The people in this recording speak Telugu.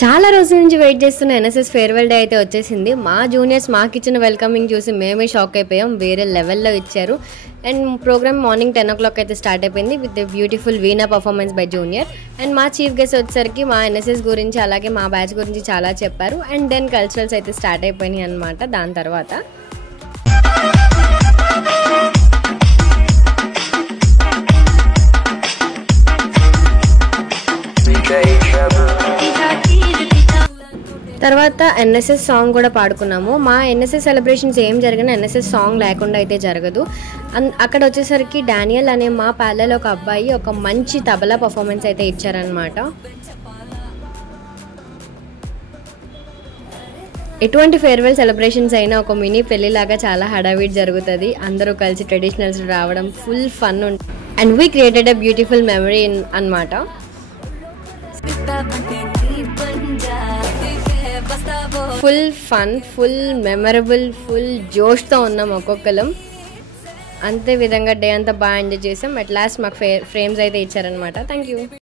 చాలా రోజుల నుంచి వెయిట్ చేస్తున్న ఎన్ఎస్ఎస్ ఫేర్వెల్ డే అయితే వచ్చేసింది. మా జూనియర్స్ మాకు ఇచ్చిన వెల్కమింగ్ చూసి మేమే షాక్ అయిపోయాం. వేరే లెవెల్లో ఇచ్చారు. అండ్ ప్రోగ్రామ్ మార్నింగ్ 10 o'clock అయితే స్టార్ట్ అయిపోయింది with beautiful veena performance by junior. And మా చీఫ్ గెస్ట్ వచ్చేసరికి మా ఎన్ఎస్ఎస్ గురించి అలాగే మా బ్యాచ్ గురించి చాలా చెప్పారు. అండ్ దెన్ కల్చరల్స్ అయితే స్టార్ట్ అయిపోయినాయి అనమాట. దాని తర్వాత ఎన్ఎస్ఎస్ సాంగ్ కూడా పాడుకున్నాము. మా ఎన్ఎస్ఎస్ సెలబ్రేషన్స్ ఏం జరిగినా ఎన్ఎస్ఎస్ సాంగ్ లేకుండా అయితే జరగదు. అక్కడ వచ్చేసరికి డానియల్ అనే మా పాలలో ఒక అబ్బాయి ఒక మంచి తబలా పర్ఫార్మెన్స్ అయితే ఇచ్చారనమాట. ఎటువంటి ఫేర్వెల్ సెలబ్రేషన్స్ అయినా ఒక మినీ పెళ్లిలాగా చాలా హడావిడి జరుగుతుంది. అందరూ కలిసి ట్రెడిషనల్స్ రావడం ఫుల్ ఫన్ ఉంటుంది. And we created a beautiful memory అన్నమాట. Full fun, full memorable, full జోష్తో ఉన్నాం ఒక్కొక్కరం. అంతే విధంగా డే అంతా బాగా ఎంజాయ్ చేసాం. అట్ లాస్ట్ మాకు ఫ్రేమ్స్ అయితే ఇచ్చారనమాట. Thank you.